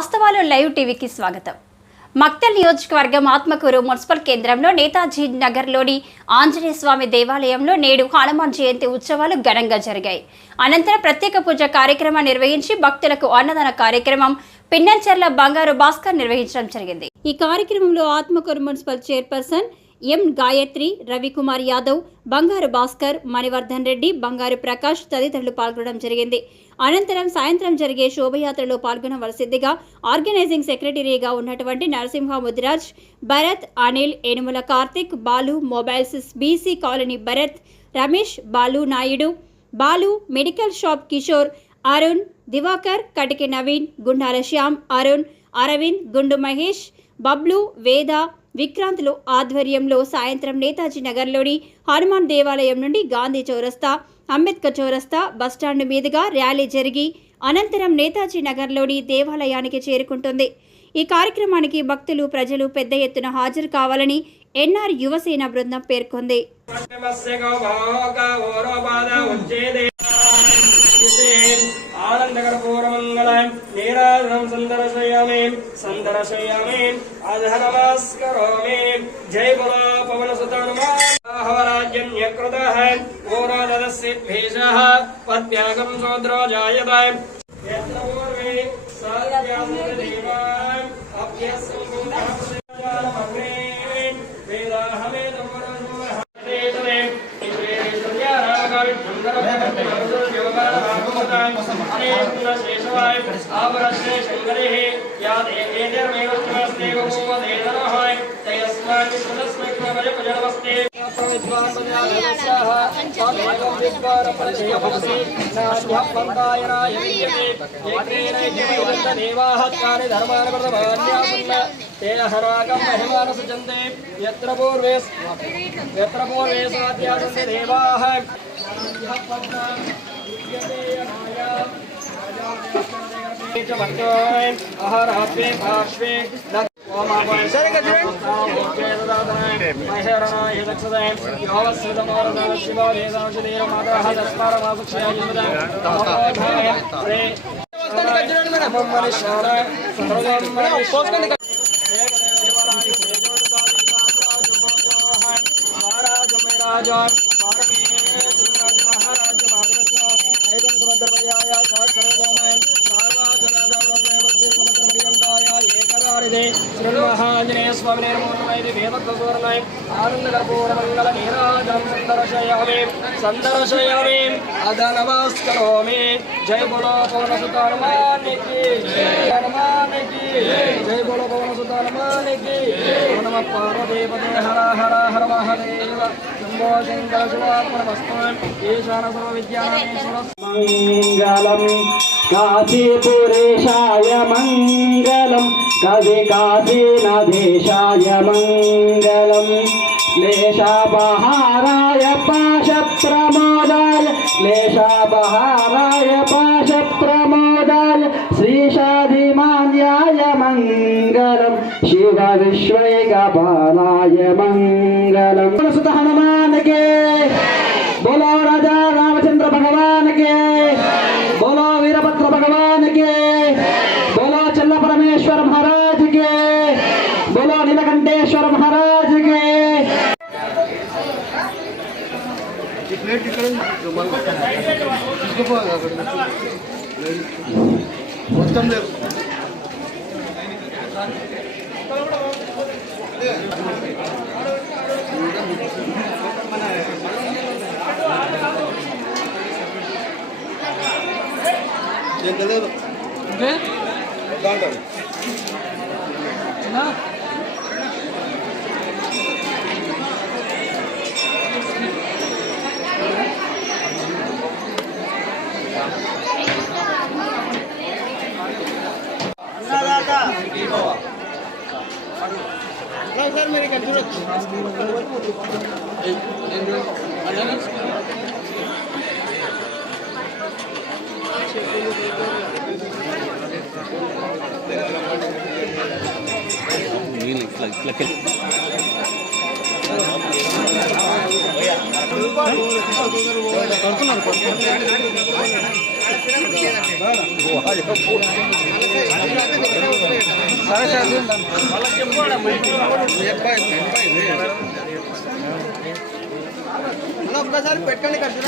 వాస్తవాలు లైవ్ టీవీకి స్వాగతం. మక్తల్ నియోజకవర్గం ఆత్మకూరు మున్సిపల్ కేంద్రంలో నేతాజీ నగర్లోని ఆంజనేయ స్వామి దేవాలయంలో నేడు హనుమాన్ జయంతి ఉత్సవాలు ఘనంగా జరిగాయి. అనంతరం ప్రత్యేక పూజ కార్యక్రమం నిర్వహించి భక్తులకు అన్నదాన కార్యక్రమం పిన్నెంచెర్ల బంగారు భాస్కర్ నిర్వహించడం జరిగింది. ఈ కార్యక్రమంలో ఆత్మకూరు మున్సిపల్ చైర్పర్సన్ ఎం గాయత్రి, రవికుమార్ యాదవ్, బంగారు భాస్కర్, మణివర్ధన్ రెడ్డి, బంగారు ప్రకాష్ తదితరులు పాల్గొనడం జరిగింది. అనంతరం సాయంత్రం జరిగే శోభయాత్రలో పాల్గొనవలసిందిగా ఆర్గనైజింగ్ సెక్రటరీగా ఉన్నటువంటి Narasimha Mudiraj, Bharat, Anil, Enumula Karthik, Balu mobiles, BC colony Bharat, Ramesh, Balu Naidu, Balu, medical shop Kishore, Arun, Divakar, Katiki Naveen, Gundala Shyam, Arun, Arvind, Gundu Mahesh, Bablu, వేద, విక్రాంత్లు ఆధ్వర్యంలో సాయంత్రం నేతాజీ నగర్లోని హనుమాన్ దేవాలయం నుండి గాంధీ చౌరస్తా, అంబేద్కర్ చౌరస్తా, బస్టాండ్ మీదుగా ర్యాలీ జరిగి అనంతరం నేతాజీ నగర్లోని దేవాలయానికి చేరుకుంటుంది. ఈ కార్యక్రమానికి భక్తులు, ప్రజలు పెద్ద ఎత్తున హాజరు కావాలని ఎన్ఆర్ యువసేన బృందం పేర్కొంది. आनंदकर्पूरमंगलम नीराजनं संदर्शयामि अधनमस्करोमि जय बोलो पवनसुत हनुमान राज्यन्यकृतः ओरादस्य भेषः पद्भ्यागं सोद्रो जायते यत्र पूर्वे साध्यासदेवान् अभ्यसंगुणः यत्र पूर्वे साध्यासन्ते देवाः आंजनेय स्वामी आनंदकर्पूरमंगल नीराजनं संदर्शयामि अधनमस्करोमि जय बोलो पवनसुत हनुमान की जय बोलो पवनसुत हनुमान की नमः पार्वती पते हर हर हर महादेव शंभो शंकर शिवात्मनमस्तु ईशान सर्वविद्यानां मंगलम काशीपुरेशाय मंगलम कवि काशीनाथेशाय मंगलम क्लेशापहाराय पाशप्रमोदाय क्लेशापहाराय पाशप्रमोदाय श्रीशाधिमान्याय मंगलम शिव विश्वैकपालाय मंगलम सुत हनुमान के बोलो राजा रामचंद्र भगवान के बोलो वीरभद्र भगवान के बोलो चल्ला परमेश्वर महाराज के बोलो नीलकंठेश्वर महाराज के मेरी ఒక్కసారి పెట్టండి ఖర్చు